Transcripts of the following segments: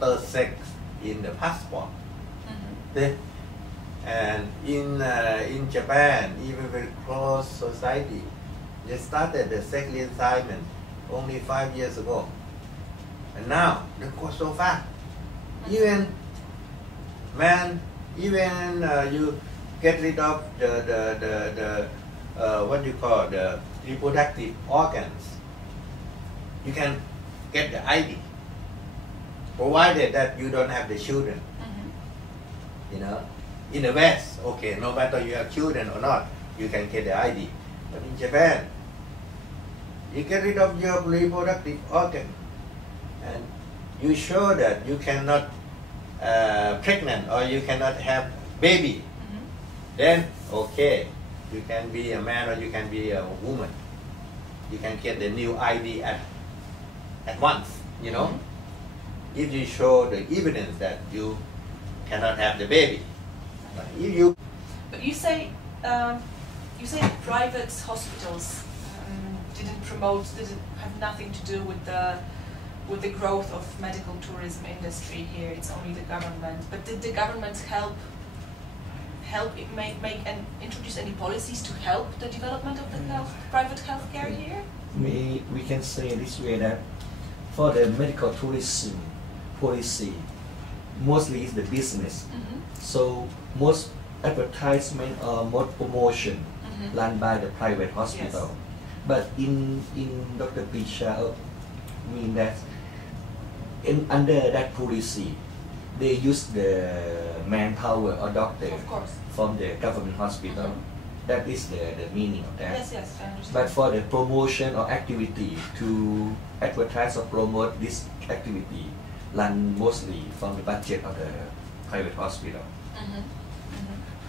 third sex in the passport. And in Japan, even very close society, they started the sex reassignment only 5 years ago. And now they go so fast. Even you get rid of the what you call the reproductive organs, you can get the ID, provided that you don't have the children. You know, in the West, okay, no matter you have children or not, you can get the ID. But in Japan, you get rid of your reproductive organ, and you show that you cannot pregnant or you cannot have baby. Then okay, you can be a man or you can be a woman. You can get the new ID at once, you know, if you show the evidence that you cannot have the baby. But you say private hospitals didn't have nothing to do with the growth of medical tourism industry here. It's only the government. But did the government help make and introduce any policies to help the development of the private healthcare here? We can say this way that for the medical tourism policy, mostly is the business. So most advertisement or most promotion run by the private hospital. Yes. But in Dr. Preecha mean that under that policy, they use the manpower or doctor from the government hospital. That is the meaning of that. Yes, yes, I understand. But for the promotion or activity to advertise or promote this activity, run mostly from the budget of the private hospital.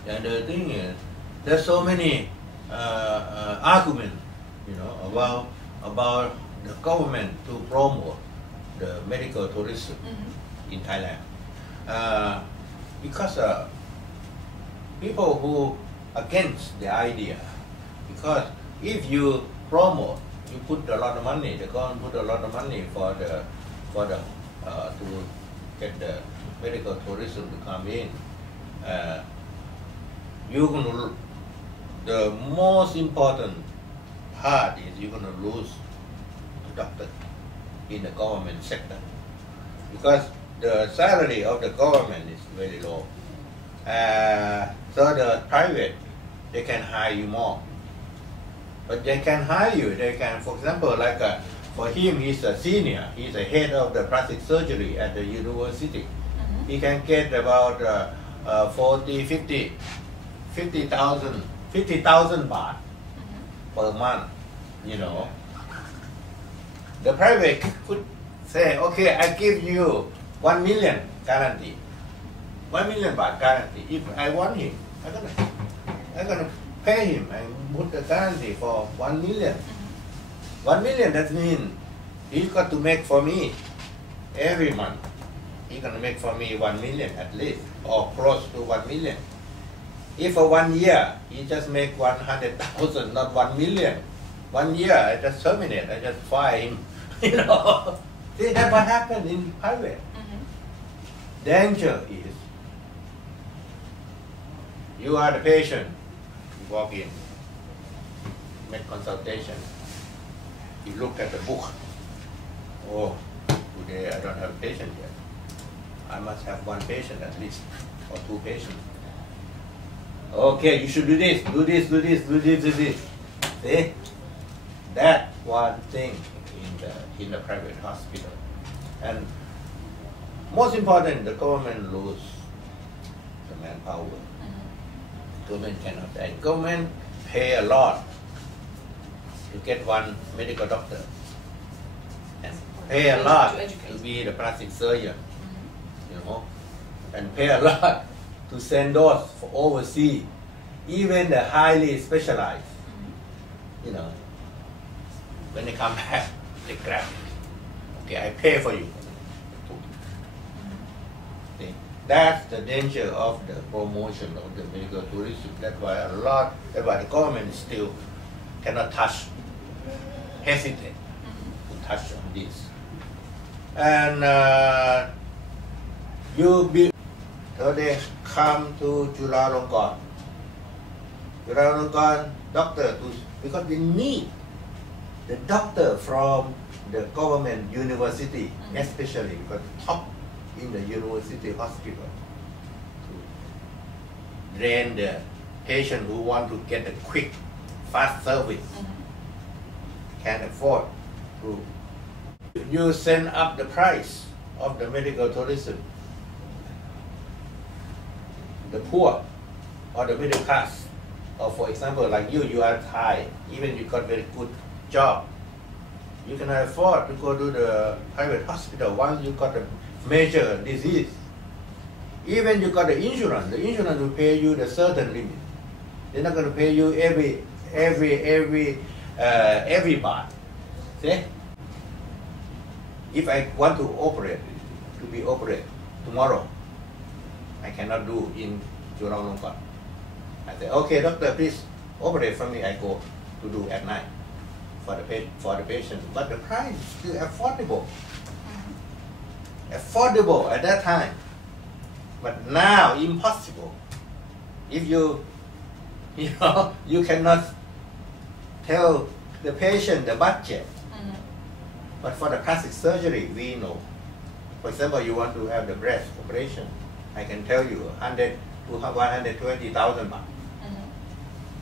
And the thing is, there's so many arguments, you know, about the government to promote the medical tourism in Thailand, because people who against the idea, because if you promote, you put a lot of money, the government put a lot of money for the to get the medical tourism to come in. The most important part is you're going to lose the doctor in the government sector, because the salary of the government is very low. So the private, they can hire you more. But they can hire you, they can, for example, like for him, he's a senior, he's a head of the plastic surgery at the university. He can get about 50,000 baht per month, you know. The private could say, okay, I give you 1 million guarantee, 1 million baht guarantee. If I want him, I'm gonna pay him and put the guarantee for 1 million. 1 million, that means he's got to make for me every month. He's gonna make for me 1 million at least, or close to 1 million. If for 1 year, he just make 100,000, not 1 million. 1 year, I just terminate, I just fire him, you know. See, that's what happened in private. Danger is, you are the patient, you walk in, make consultation, you look at the book, oh, today I don't have a patient yet. I must have 1 patient at least, or 2 patients. Okay, you should do this, do this, do this, do this, do this. See? That one thing in the private hospital. And most important, the government lose the manpower. Government cannot. And government pay a lot to get 1 medical doctor. And pay a lot to be the plastic surgeon. You know, and pay a lot to send those for overseas, even the highly specialized, you know, when they come back, they grab it. Okay, I pay for you. See, that's the danger of the promotion of the medical tourism. That's why that's why the government still cannot hesitate to touch on this. And You be, so they come to Chulalongkorn. Chulalongkorn doctor to, because they need the doctor from the government university, especially because top in the university hospital, to train the patient who want to get a quick, fast service, can afford to. You send up the price of the medical tourism. The poor or the middle class, or for example, like you are Thai, even you got very good job, you can afford to go to the private hospital once you got a major disease. Even you got the insurance will pay you the certain limit. They're not going to pay you every baht. See? If I want to be operated tomorrow, I cannot do in Chulalongkorn. I say, okay, doctor, please operate for me. I go to do at night for the patient. But the price is still affordable. Affordable at that time. But now impossible. If you cannot tell the patient the budget. But for the plastic surgery, we know. For example, you want to have the breast operation, I can tell you 100 to 120,000 baht.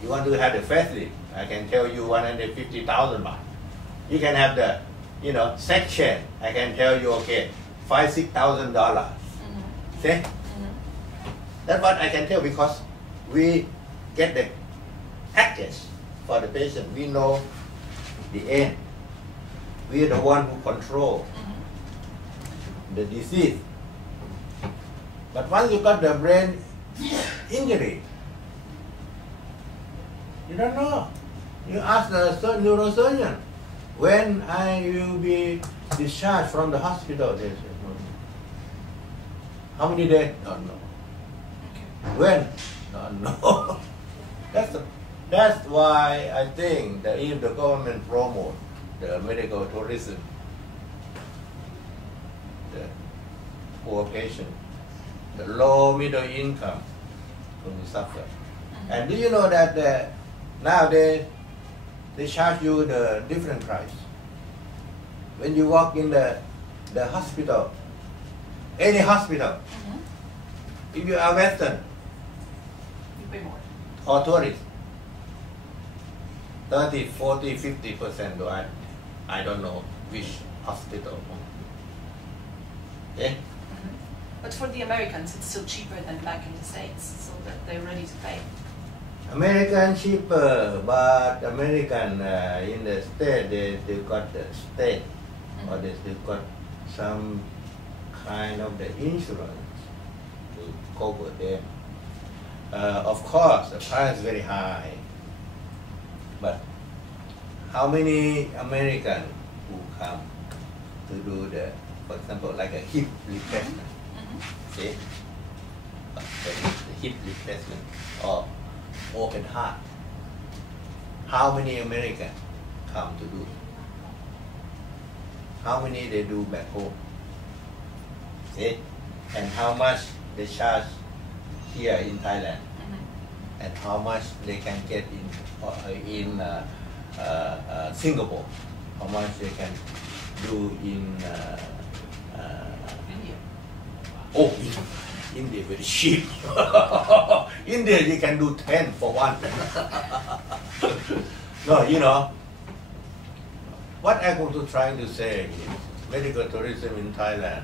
You want to have the facelift, I can tell you 150,000 baht. You can have the, section, I can tell you, okay, $5,000-6,000. See? That's what I can tell because we get the package for the patient. We know the end. We are the one who control the disease. But once you got the brain injury, you don't know. You ask the neurosurgeon, when I will be discharged from the hospital, they say, how many days? Don't know. When? Don't know. That's why I think that if the government promote the medical tourism, the poor patient, the low middle income will suffer. And do you know that now they charge you the different price? When you walk in the hospital, any hospital, if you are Western, you pay more. Or tourist, 30, 40, 50%, I don't know which hospital. Okay? But for the Americans, it's still cheaper than back in the States, so that they're ready to pay. American cheaper, but American in the state, they got the state, or they got some kind of the insurance to cover them. Of course, the price is very high, but how many Americans who come to do the, for example, like a hip replacement, see? The hip replacement or open heart. How many Americans come to do it? How many they do back home? See? And how much they charge here in Thailand? And how much they can get in Singapore? How much they can do in India. Oh, India very cheap. India you can do 10 for one. No, what I'm going to try to say is medical tourism in Thailand.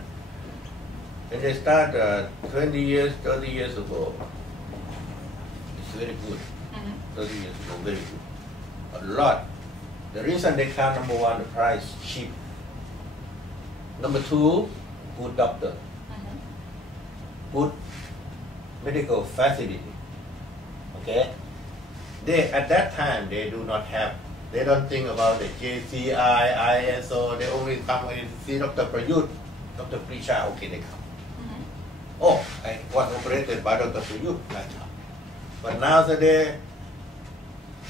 When they start 20 years, 30 years ago, it's very good. 30 years ago, very good. A lot. The reason they come, number one, the price cheap. Number two, good doctor. Good medical facility. Okay? At that time, they do not have, they don't think about the JCI, ISO, they only come and see Dr.Prayuth, Dr.Preecha, okay, they come. Oh, I was operated by Dr.Prayuth that time. But nowadays,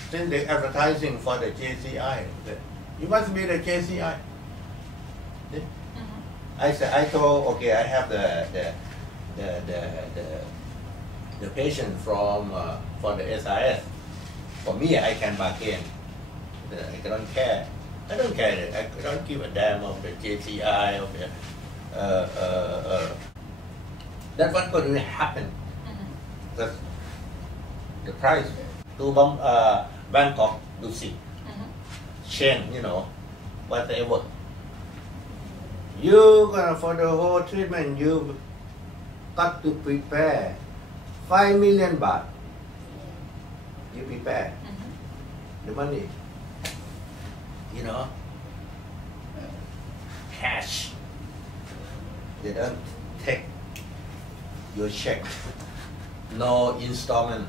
since they're advertising for the JCI, you must be the JCI. I told, okay, I have the patient from for the SIS. For me, I can bargain. I don't care. I don't care. I don't give a damn of the JCI of the. That's what's going to happen. Because the price to Bangkok, Dusit, chain, whatever. You gonna for the whole treatment, you got to prepare 5 million baht. You prepare the money, cash. They don't take your check, no installment.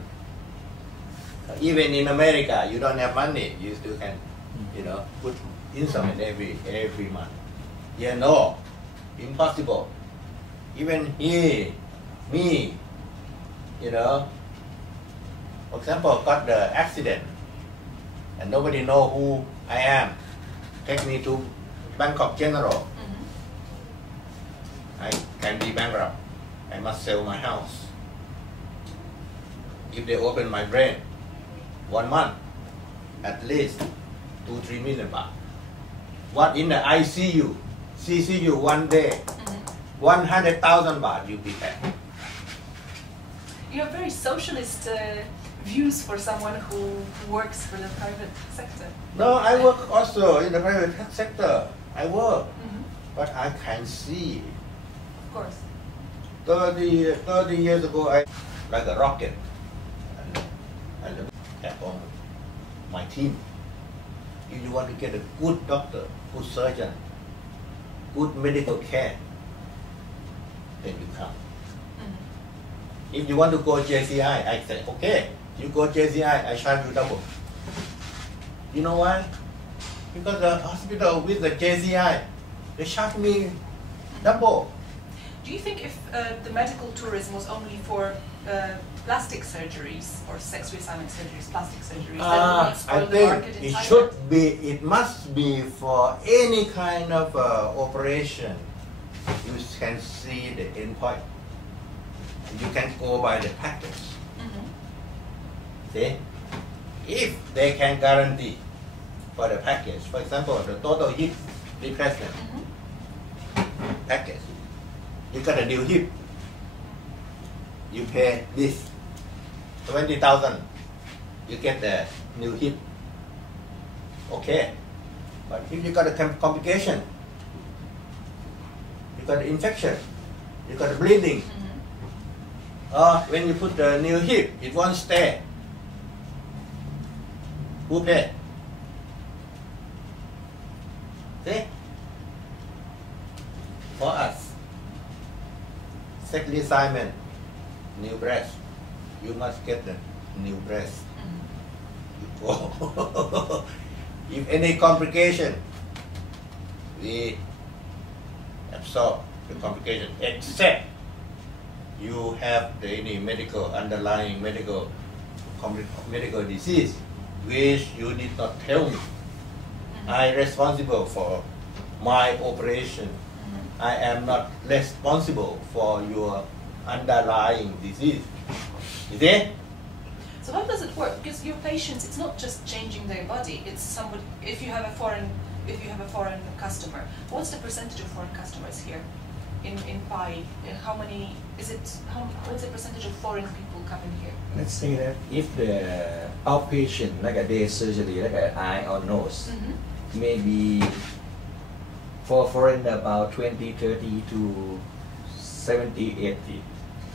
Even in America, you don't have money, you still can, put installment every month. Yeah, no, impossible. Even me, for example, got the accident and nobody know who I am. Take me to Bangkok General. I can be bankrupt. I must sell my house. If they open my brain, 1 month, at least 2-3 million baht. What in the ICU, CCU 1 day, 100,000 baht you prepare. You have very socialist views for someone who works for the private sector. No, I work also in the private sector. I work, but I can see. Of course. 30 years ago, I like a rocket, and have on my team. If you want to get a good doctor, good surgeon, good medical care, then you come. If you want to go JCI, I say, okay, you go JCI, I charge you double. You know why? Because the hospital with the JCI, they charge me double. Do you think if the medical tourism was only for plastic surgeries or sex reassignment surgeries, plastic surgeries, that would spoil the market in Thailand? It must be for any kind of operation. You can see the endpoint. You can go by the package. See? If they can guarantee for the package, for example, the total hip replacement package, you got a new hip, you pay this 20,000, you get the new hip. Okay, but if you got a complication, you got an infection, you got a bleeding, or when you put the new hip, it won't stay. Who pay? See? For us, sex reassignment, new breast, you must get the new breast. You go. If any complication, we absorb the complication, except you have any underlying medical disease, which you did not tell me. I responsible for my operation. I am not responsible for your underlying disease. You see? So how does it work? Because your patients, it's not just changing their body. It's somebody. If you have a foreign customer, what's the percentage of foreign customers here in Pai? How many is it? What's the percentage of foreign people coming here? Let's say that if the outpatient, like a day surgery, like an eye or nose, maybe for foreign about 20, 30 to 70, 80.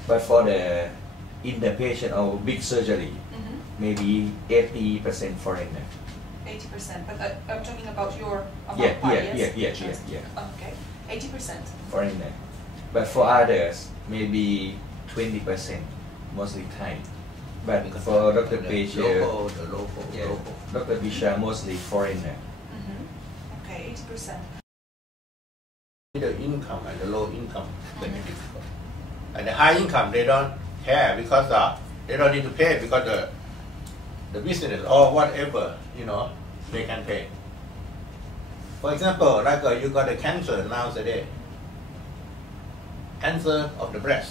But for the inpatient or big surgery, maybe 80% foreigner. 80%, but I'm talking about your Yeah. Okay, 80%. Foreigner. But for others, maybe 20%, mostly Thai. But for Dr.Preecha, the local. Dr.Preecha mostly foreigner. Okay, 80%. The income and the low income very difficult. And the high income, they don't care because they don't need to pay because the business or whatever, they can pay. For example, like you got a cancer nowadays, cancer of the breast.